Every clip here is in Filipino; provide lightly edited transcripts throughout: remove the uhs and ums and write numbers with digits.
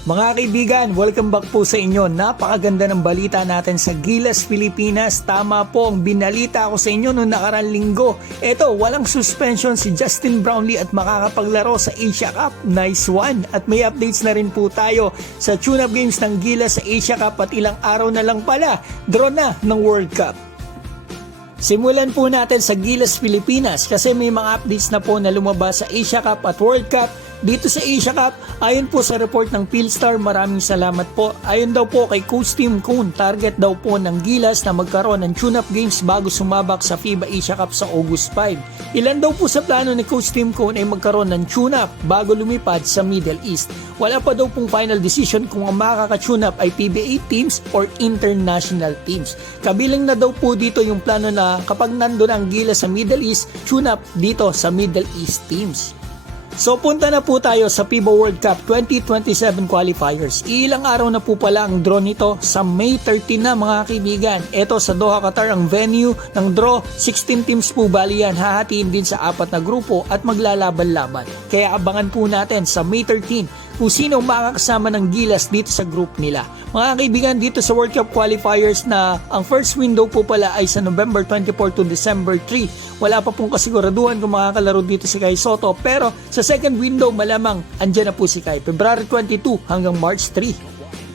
Mga kaibigan, welcome back po sa inyo. Napakaganda ng balita natin sa Gilas Pilipinas. Tama po ang binalita ko sa inyo noong nakarang linggo. Eto, walang suspension si Justin Brownlee at makakapaglaro sa Asia Cup. Nice one! At may updates na rin po tayo sa tune-up games ng Gilas sa Asia Cup at ilang araw na lang pala, draw na ng World Cup. Simulan po natin sa Gilas Pilipinas kasi may mga updates na po na lumabas sa Asia Cup at World Cup. Dito sa Asia Cup, ayon po sa report ng Philstar, maraming salamat po. Ayon daw po kay Coach Tim Cone, target daw po ng Gilas na magkaroon ng tune-up games bago sumabak sa FIBA Asia Cup sa August 5. Ilan daw po sa plano ni Coach Tim Cone ay magkaroon ng tune-up bago lumipad sa Middle East. Wala pa daw pong final decision kung ang makaka-tune up ay PBA teams or international teams. Kabilang na daw po dito yung plano na kapag nandun ang Gilas sa Middle East, tune up dito sa Middle East teams. So punta na po tayo sa FIBA World Cup 2027 qualifiers. Ilang araw na po pala ang draw nito, sa May 13 na mga kaibigan. Ito sa Doha, Qatar ang venue ng draw. 16 teams po bali yan, hahatiin din sa 4 na grupo at maglalaban-laban. Kaya abangan po natin sa May 13 kung sino makakasama ng Gilas dito sa group nila. Mga kaibigan, dito sa World Cup qualifiers na ang first window po pala ay sa November 24 to December 3. Wala pa pong kasiguraduhan kung makakalaro dito si Kai Sotto, pero sa second window malamang andyan na po si Kai, February 22 hanggang March 3.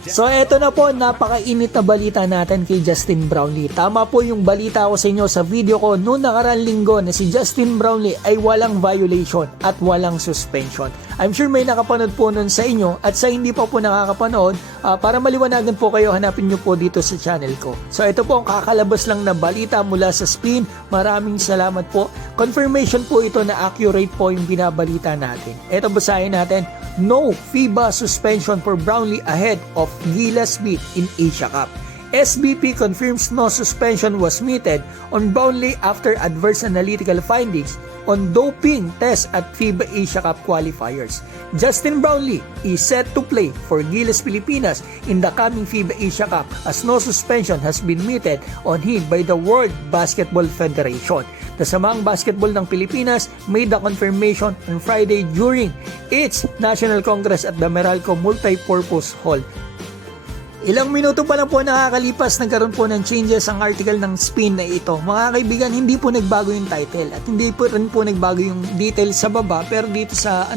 So eto na po, napakainit na balita natin kay Justin Brownlee. Tama po yung balita ko sa inyo sa video ko noong nakarang linggo na si Justin Brownlee ay walang violation at walang suspension. I'm sure may nakapanood po nun sa inyo, at sa hindi pa po nakakapanood, para maliwanagan po kayo, hanapin nyo po dito sa channel ko. So ito po ang kakalabas lang na balita mula sa Spin. Maraming salamat po. Confirmation po ito na accurate po yung binabalita natin. Ito, basahin natin. No FIBA suspension for Brownlee ahead of Gilas beat in Asia Cup. SBP confirms no suspension was meted on Brownlee after adverse analytical findings on doping test at FIBA Asia Cup qualifiers. Justin Brownlee is set to play for Gilas Pilipinas in the coming FIBA Asia Cup as no suspension has been meted on him by the World Basketball Federation. The Samaang Basketball ng Pilipinas made the confirmation on Friday during its National Congress at the Meralco Multipurpose Hall. Ilang minuto pa lang po nakakalipas, nagkaroon po ng changes ang article ng Spin na ito. Mga kaibigan, hindi po nagbago yung title at hindi po rin po nagbago yung detail sa baba, pero dito sa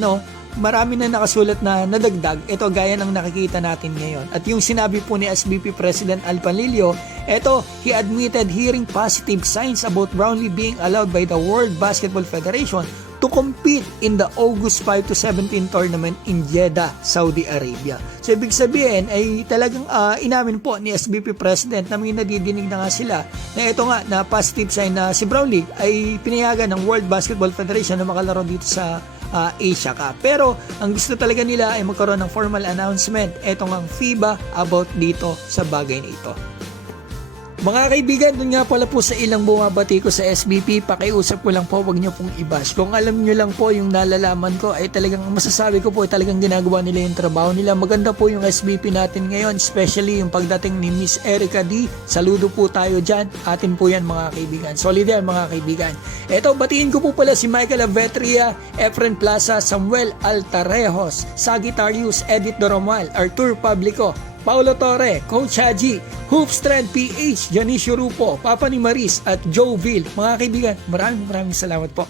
marami na nakasulat na nadagdag. Ito gaya ng nakikita natin ngayon. At yung sinabi po ni SBP President Al Panlilio, ito, he admitted hearing positive signs about Brownlee being allowed by the World Basketball Federation to compete in the August 5 to 17 tournament in Jeddah, Saudi Arabia. So ibig sabihin ay talagang inamin po ni SBP President na may nadidinig na nga sila na ito nga na positive sign na si Brownlee ay pinayagan ng World Basketball Federation na makalaro dito sa Asia Cup. Pero ang gusto talaga nila ay magkaroon ng formal announcement etong ang FIBA about dito sa bagay na ito. Mga kaibigan, dun nga pala po sa ilang bumabati ko sa SBP, pakiusap ko lang po, wag nyo pong i-bash. Kung alam nyo lang po yung nalalaman ko, ay talagang masasabi ko po, ay talagang ginagawa nila yung trabaho nila. Maganda po yung SBP natin ngayon, especially yung pagdating ni Miss Erica D. Saludo po tayo dyan. Atin po yan mga kaibigan. Solid yan mga kaibigan. Eto, batiin ko po pala si Michael Avetria, Efren Plaza, Samuel Altarejos, Sagittarius, Edith Doromal, Artur Pablico, Paulo Torre, Coach Haji, Hoopstrand PH, Janicio Rupo, Papa ni Maris at Joe Ville. Mga kaibigan, maraming salamat po.